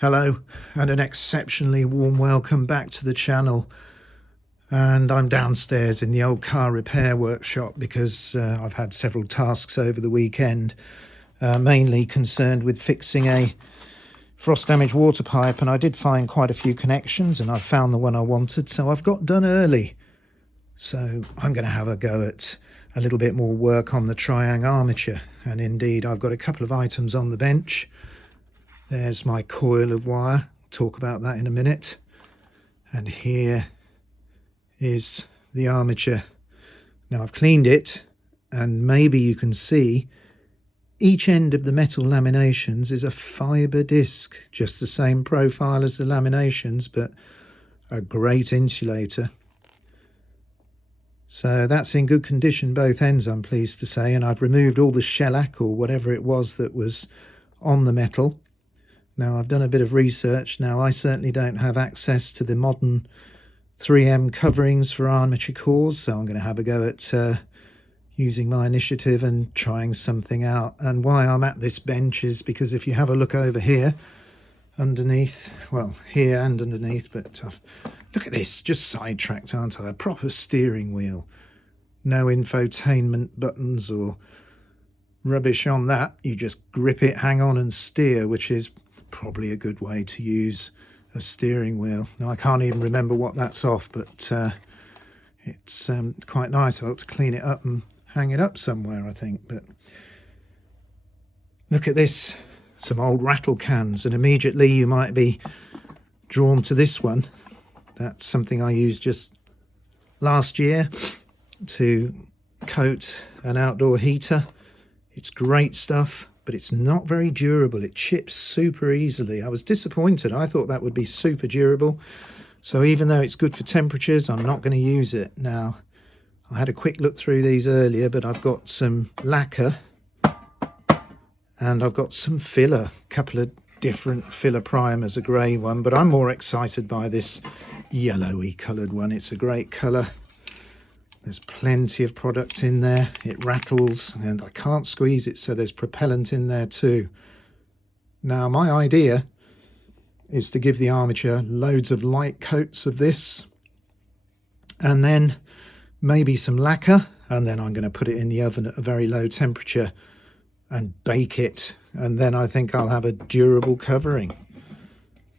Hello and an exceptionally warm welcome back to the channel. And I'm downstairs in the old car repair workshop because I've had several tasks over the weekend, mainly concerned with fixing a frost damaged water pipe, and I did find quite a few connections and I found the one I wanted, so I've got done early. So I'm going to have a go at a little bit more work on the triang armature, and indeed I've got a couple of items on the bench. There's my coil of wire, talk about that in a minute. And here is the armature. Now I've cleaned it, and maybe you can see each end of the metal laminations is a fibre disc, just the same profile as the laminations, but a great insulator. So that's in good condition, both ends, I'm pleased to say, and I've removed all the shellac or whatever it was that was on the metal. Now I've done a bit of research. Now I certainly don't have access to the modern 3M coverings for armature cores, so I'm going to have a go at using my initiative and trying something out. And why I'm at this bench is because if you have a look over here underneath, well, here and underneath, but look at this, just sidetracked, aren't I? A proper steering wheel, no infotainment buttons or rubbish on that. You just grip it, hang on and steer, which is probably a good way to use a steering wheel. Now I can't even remember what that's off, but it's quite nice. I'll have to clean it up and hang it up somewhere, I think. But look at this, some old rattle cans, and immediately you might be drawn to this one. That's something I used just last year to coat an outdoor heater. It's great stuff, but it's not very durable. It chips super easily. I was disappointed. I thought that would be super durable. So even though it's good for temperatures, I'm not going to use it. Now, I had a quick look through these earlier, but I've got some lacquer and I've got some filler, a couple of different filler primers, a grey one, but I'm more excited by this yellowy coloured one. It's a great colour. There's plenty of product in there. It rattles and I can't squeeze it, so there's propellant in there too. Now my idea is to give the armature loads of light coats of this and then maybe some lacquer, and then I'm going to put it in the oven at a very low temperature and bake it, and then I think I'll have a durable covering.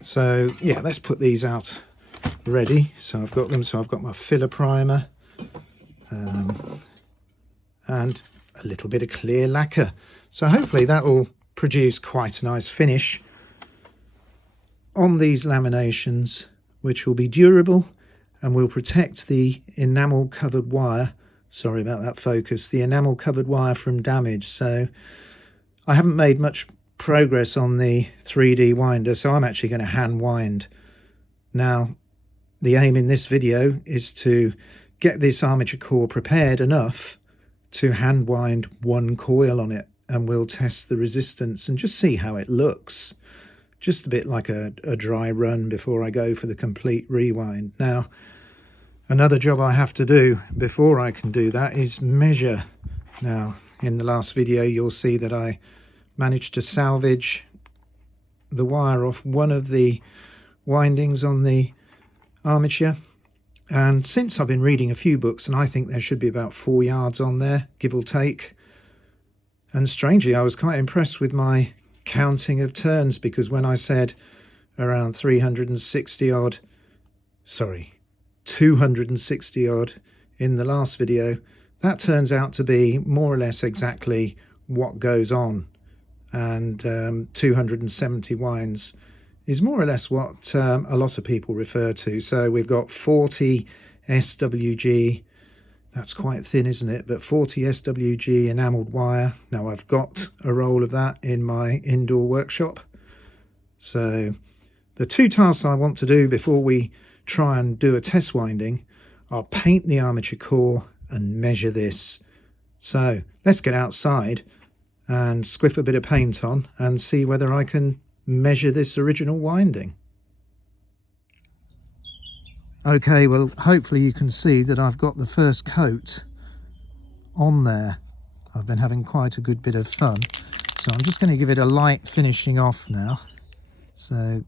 So yeah, let's put these out ready. So I've got them. So I've got my filler primer and a little bit of clear lacquer, so hopefully that will produce quite a nice finish on these laminations, which will be durable and will protect the enamel covered wire, sorry about that focus, the enamel covered wire from damage. So I haven't made much progress on the 3D winder, so I'm actually going to hand wind. Now the aim in this video is to get this armature core prepared enough to hand wind one coil on it, and we'll test the resistance and just see how it looks. Just a bit like a dry run before I go for the complete rewind. Now another job I have to do before I can do that is measure. Now in the last video you'll see that I managed to salvage the wire off one of the windings on the armature. And since I've been reading a few books, and I think there should be about 4 yards on there, give or take. And strangely, I was quite impressed with my counting of turns, because when I said around 260 odd in the last video, that turns out to be more or less exactly what goes on. And 270 winds is more or less what a lot of people refer to. So we've got 40 SWG, that's quite thin, isn't it? But 40 SWG enamelled wire. Now I've got a roll of that in my indoor workshop. So the two tasks I want to do before we try and do a test winding are paint the armature core and measure this. So let's get outside and squiff a bit of paint on and see whether I can measure this original winding. Okay, well hopefully you can see that I've got the first coat on there. I've been having quite a good bit of fun, so I'm just going to give it a light finishing off now. So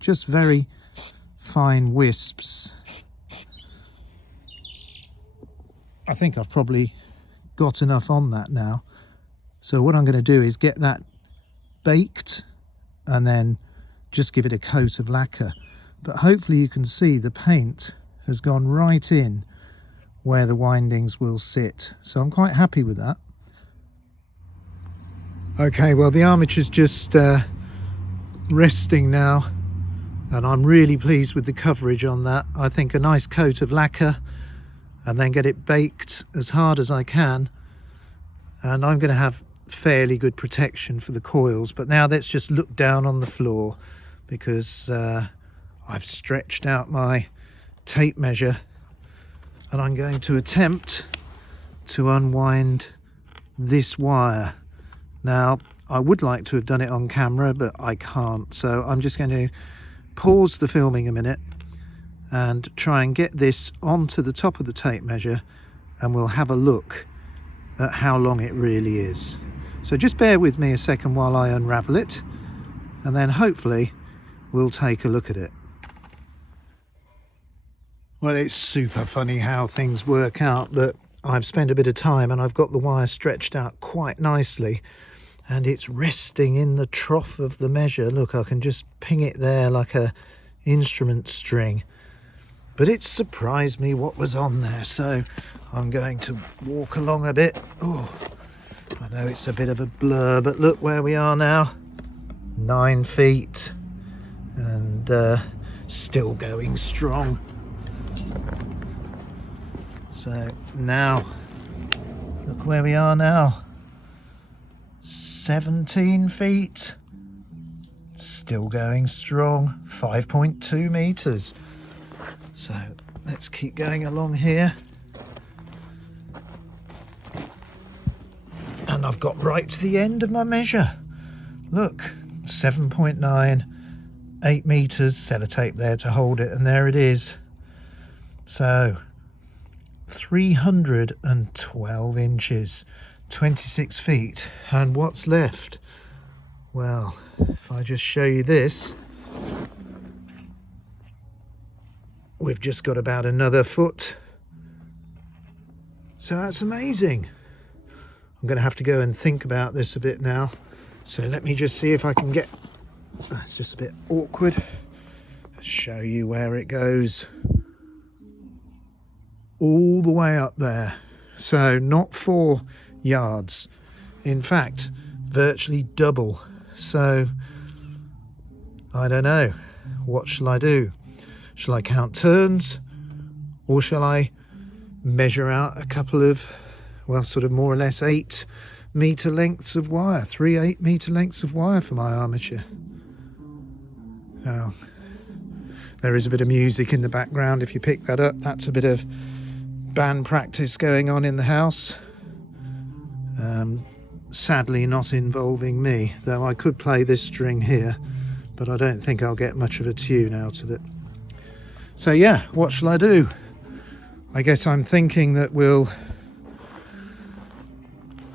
just very fine wisps. I think I've probably got enough on that now. So what I'm going to do is get that baked and then just give it a coat of lacquer. But hopefully you can see the paint has gone right in where the windings will sit. So I'm quite happy with that. Okay, well the armature's just resting now, and I'm really pleased with the coverage on that. I think a nice coat of lacquer and then get it baked as hard as I can, and I'm going to have fairly good protection for the coils. But now let's just look down on the floor, because I've stretched out my tape measure and I'm going to attempt to unwind this wire. Now I would like to have done it on camera, but I can't, so I'm just going to pause the filming a minute and try and get this onto the top of the tape measure, and we'll have a look at how long it really is. So just bear with me a second while I unravel it, and then hopefully we'll take a look at it. Well, it's super funny how things work out, but I've spent a bit of time and I've got the wire stretched out quite nicely, and it's resting in the trough of the measure. Look, I can just ping it there like a instrument string. But it surprised me what was on there, so I'm going to walk along a bit. Oh, I know it's a bit of a blur, but look where we are now. 9 feet and still going strong. So now, look where we are now. 17 feet, still going strong. 5.2 meters. So let's keep going along here. And I've got right to the end of my measure. Look, 7.9, 8 meters, sellotape there to hold it, and there it is. So 312 inches, 26 feet. And what's left? Well, if I just show you this, we've just got about another foot. So that's amazing. I'm going to have to go and think about this a bit now. So let me just see if I can get, it's just a bit awkward. Let's show you where it goes. All the way up there. So not 4 yards. In fact, virtually double. So I don't know. What shall I do? Shall I count turns, or shall I measure out a couple of, well, sort of more or less 8 meter lengths of wire, 3 8-meter lengths of wire for my armature? Now, there is a bit of music in the background. If you pick that up, that's a bit of band practice going on in the house. Sadly not involving me, though I could play this string here, but I don't think I'll get much of a tune out of it. So yeah, what shall I do? I guess I'm thinking that we'll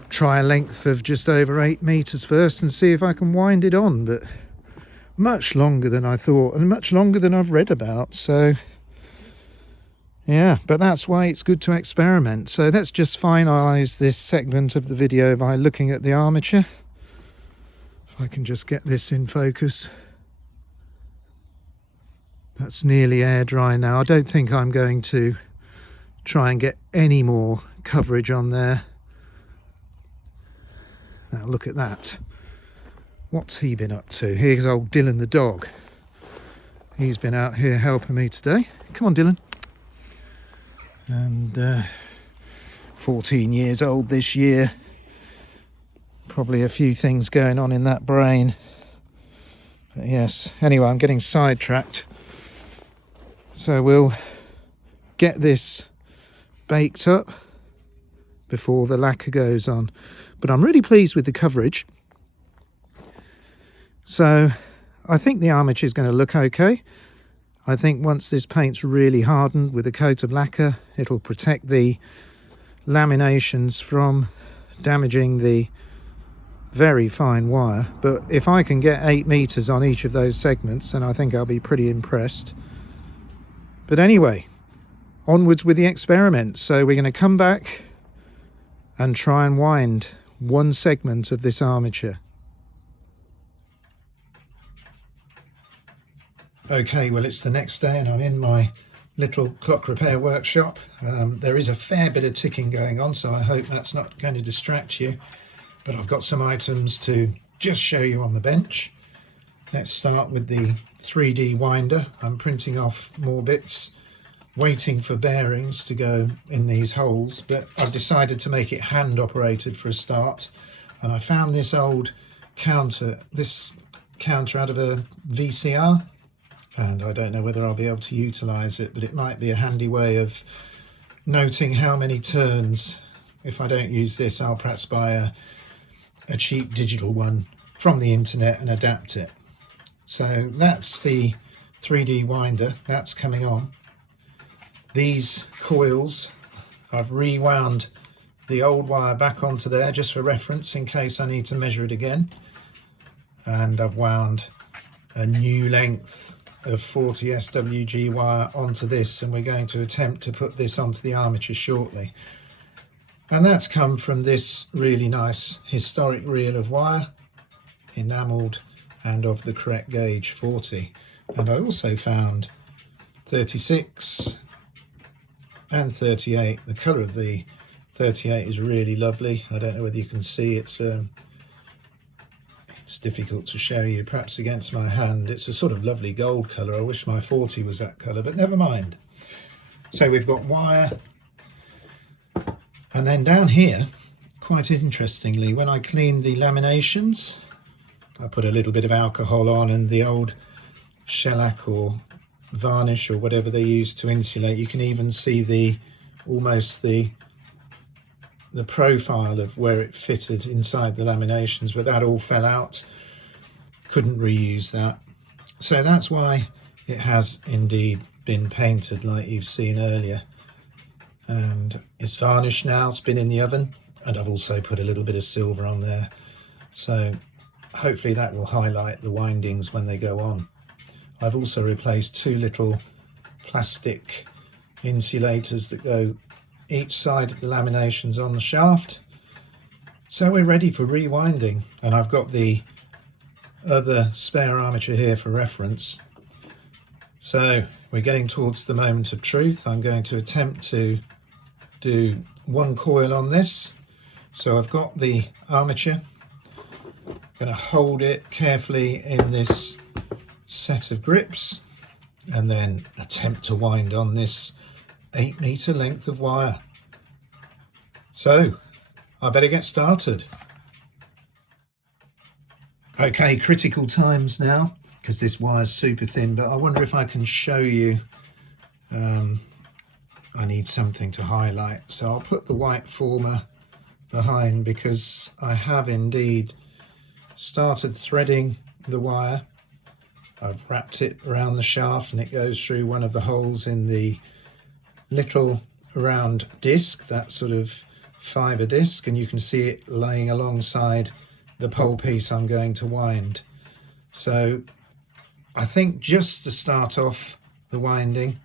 try a length of just over 8 meters first and see if I can wind it on, but much longer than I thought and much longer than I've read about. So yeah, but that's why it's good to experiment. So let's just finalize this segment of the video by looking at the armature. If I can just get this in focus. That's nearly air dry now. I don't think I'm going to try and get any more coverage on there. Now look at that. What's he been up to? Here's old Dylan the dog. He's been out here helping me today. Come on, Dylan. And 14 years old this year. Probably a few things going on in that brain. But yes, anyway, I'm getting sidetracked. So we'll get this baked up before the lacquer goes on. But I'm really pleased with the coverage. So I think the armature is going to look okay. I think once this paint's really hardened with a coat of lacquer, it'll protect the laminations from damaging the very fine wire, but if I can get 8 meters on each of those segments, then I think I'll be pretty impressed. But anyway, onwards with the experiment. So we're going to come back and try and wind one segment of this armature. Okay, well, it's the next day and I'm in my little clock repair workshop. There is a fair bit of ticking going on, so I hope that's not going to distract you. But I've got some items to just show you on the bench. Let's start with the 3D winder. I'm printing off more bits, waiting for bearings to go in these holes, but I've decided to make it hand operated for a start. And I found this old counter, out of a VCR, and I don't know whether I'll be able to utilize it, but it might be a handy way of noting how many turns. If I don't use this, I'll perhaps buy a cheap digital one from the internet and adapt it. So that's the 3D winder, that's coming on. These coils, I've rewound the old wire back onto there just for reference in case I need to measure it again. And I've wound a new length of 40 SWG wire onto this, and we're going to attempt to put this onto the armature shortly. And that's come from this really nice historic reel of wire, enamelled and of the correct gauge, 40. And I also found 36 and 38. The colour of the 38 is really lovely. I don't know whether you can see, it's difficult to show you, perhaps against my hand. It's a sort of lovely gold colour. I wish my 40 was that colour, but never mind. So we've got wire. And then down here, quite interestingly, when I cleaned the laminations, I put a little bit of alcohol on, and the old shellac or varnish or whatever they use to insulate, you can even see almost the profile of where it fitted inside the laminations, but that all fell out. Couldn't reuse that. So that's why it has indeed been painted like you've seen earlier. And it's varnished now, it's been in the oven, and I've also put a little bit of silver on there. So hopefully that will highlight the windings when they go on. I've also replaced 2 little plastic insulators that go each side of the laminations on the shaft. So we're ready for rewinding, and I've got the other spare armature here for reference. So we're getting towards the moment of truth. I'm going to attempt to do one coil on this. So I've got the armature, I'm going to hold it carefully in this set of grips and then attempt to wind on this 8 meter length of wire. So I better get started. Okay, critical times now, because this wire's super thin, but I wonder if I can show you. I need something to highlight, so I'll put the white former behind, because I have indeed started threading the wire. I've wrapped it around the shaft and it goes through one of the holes in the little round disc, that sort of fibre disc, and you can see it laying alongside the pole piece I'm going to wind. So I think just to start off the winding,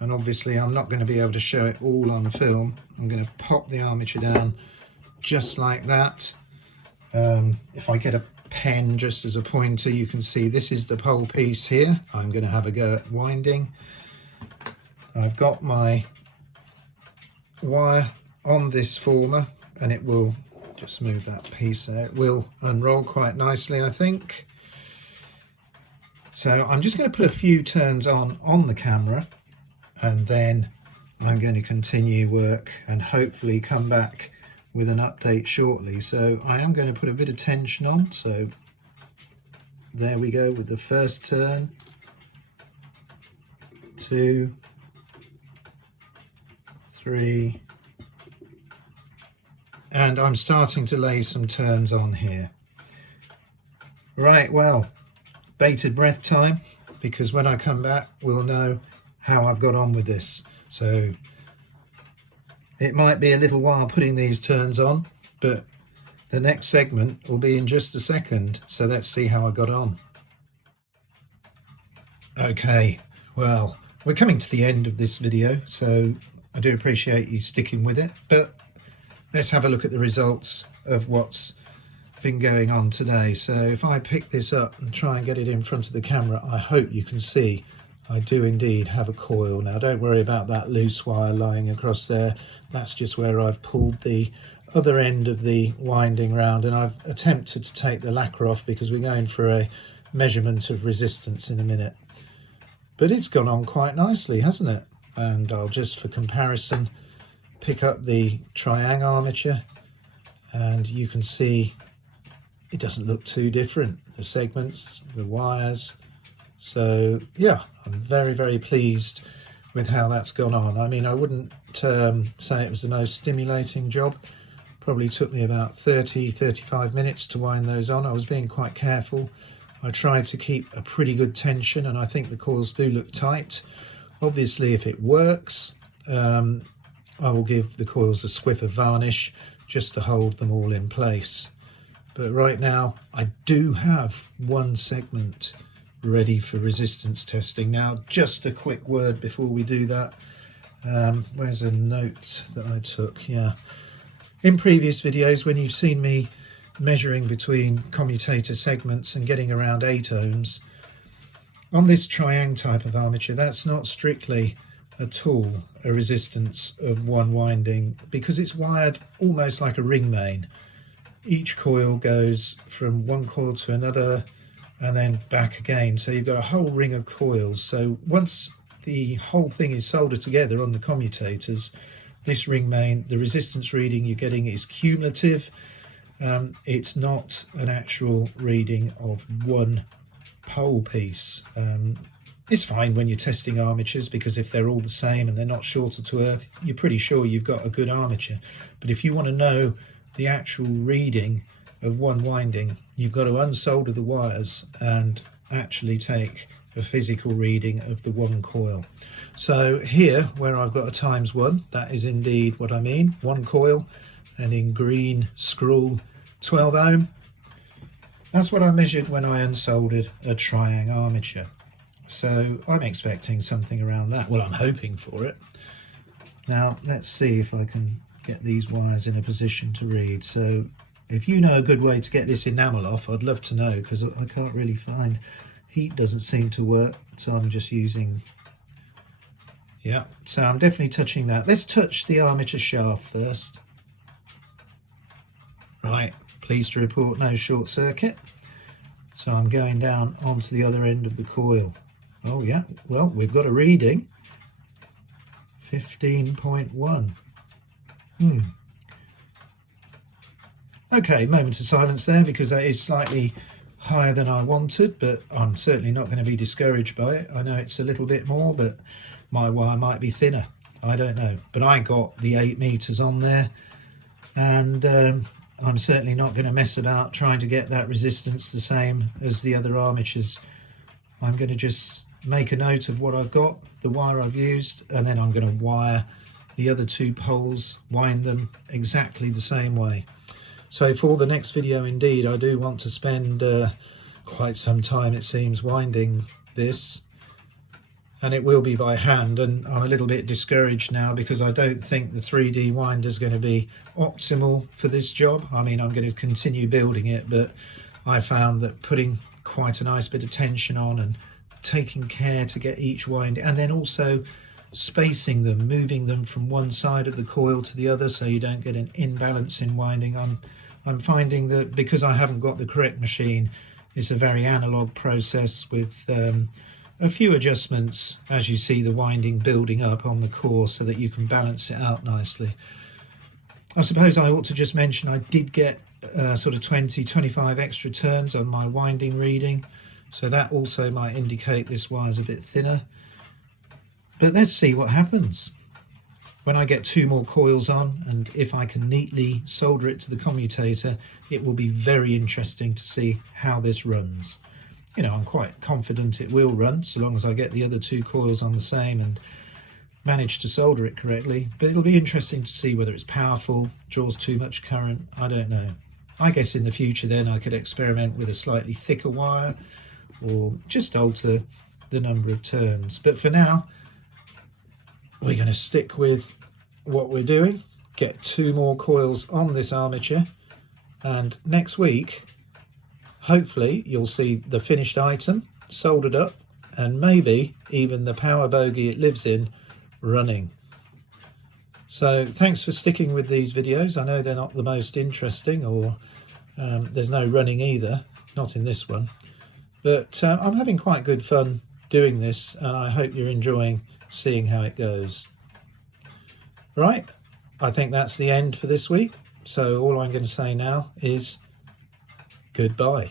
and obviously I'm not going to be able to show it all on film, I'm going to pop the armature down just like that. If I get a pen just as a pointer, you can see this is the pole piece here. I'm going to have a go at winding. I've got my wire on this former, and it will just move that piece there. It will unroll quite nicely, I think. So I'm just going to put a few turns on the camera, and then I'm going to continue work and hopefully come back with an update shortly. So I am going to put a bit of tension on. So there we go with the first turn, 2, 3, and I'm starting to lay some turns on here. Right, well, bated breath time, because when I come back we'll know how I've got on with this. So it might be a little while putting these turns on, but The next segment will be in just a second, so let's see how I got on. Okay, well, we're coming to the end of this video, so I do appreciate you sticking with it, but let's have a look at the results of what's been going on today. So if I pick this up and try and get it in front of the camera, I hope you can see I do indeed have a coil. Now don't worry about that loose wire lying across there, that's just where I've pulled the other end of the winding round, and I've attempted to take the lacquer off because we're going for a measurement of resistance in a minute. But it's gone on quite nicely, hasn't it? And I'll just, for comparison, pick up the triangle armature, and you can see it doesn't look too different. The segments, the wires. So yeah, I'm very, very pleased with how that's gone on. I mean, I wouldn't say it was the most stimulating job. Probably took me about 30-35 minutes to wind those on. I was being quite careful. I tried to keep a pretty good tension, and I think the coils do look tight. Obviously, if it works, I will give the coils a squiff of varnish just to hold them all in place. But right now, I do have one segment ready for resistance testing. Now, just a quick word before we do that. Where's a note that I took? Yeah. In previous videos, when you've seen me measuring between commutator segments and getting around 8 ohms, on this triangle type of armature, that's not strictly at all a resistance of one winding, because it's wired almost like a ring main. Each coil goes from one coil to another and then back again, so you've got a whole ring of coils. So once the whole thing is soldered together on the commutators, this ring main, the resistance reading you're getting is cumulative. It's not an actual reading of one pole piece. It's fine when you're testing armatures, because if they're all the same and they're not shorter to earth, you're pretty sure you've got a good armature. But if you want to know the actual reading of one winding, you've got to unsolder the wires and actually take a physical reading of the one coil. So here, where I've got a ×1, that is indeed what I mean, one coil, and in green scroll 12 ohm. That's what I measured when I unsoldered a triangle armature. So I'm expecting something around that. Well, I'm hoping for it. Now let's see if I can get these wires in a position to read. So if you know a good way to get this enamel off, I'd love to know, because I can't really find. Heat doesn't seem to work, so I'm just using, yeah, so I'm definitely touching that. Let's touch the armature shaft first. Right, pleased to report no short circuit. So I'm going down onto the other end of the coil. Oh yeah, well, we've got a reading, 15.1. Okay, moment of silence there, because that is slightly higher than I wanted, but I'm certainly not going to be discouraged by it. I know it's a little bit more, but my wire might be thinner. I don't know. But I got the 8 meters on there, and I'm certainly not going to mess about trying to get that resistance the same as the other armatures. I'm going to just make a note of what I've got, the wire I've used, and then I'm going to wire the other 2 poles, wind them exactly the same way. So for the next video, indeed, I do want to spend quite some time, it seems, winding this, and it will be by hand. And I'm a little bit discouraged now, because I don't think the 3D winder is going to be optimal for this job. I mean, I'm going to continue building it, but I found that putting quite a nice bit of tension on and taking care to get each wind, and then also spacing them, moving them from one side of the coil to the other so you don't get an imbalance in winding. I'm finding that because I haven't got the correct machine, it's a very analog process with a few adjustments as you see the winding building up on the core, so that you can balance it out nicely. I suppose I ought to just mention I did get sort of 20-25 extra turns on my winding reading, so that also might indicate this wire's a bit thinner. But let's see what happens when I get 2 more coils on, and if I can neatly solder it to the commutator, it will be very interesting to see how this runs. You know, I'm quite confident it will run, so long as I get the other 2 coils on the same and manage to solder it correctly. But it'll be interesting to see whether it's powerful, draws too much current, I don't know. I guess in the future then I could experiment with a slightly thicker wire or just alter the number of turns. But for now, we're going to stick with what we're doing, get 2 more coils on this armature, and next week, hopefully you'll see the finished item soldered up and maybe even the power bogie it lives in running. So thanks for sticking with these videos. I know they're not the most interesting, or there's no running either, not in this one. But I'm having quite good fun doing this, and I hope you're enjoying seeing how it goes. Right, I think that's the end for this week. So all I'm going to say now is goodbye.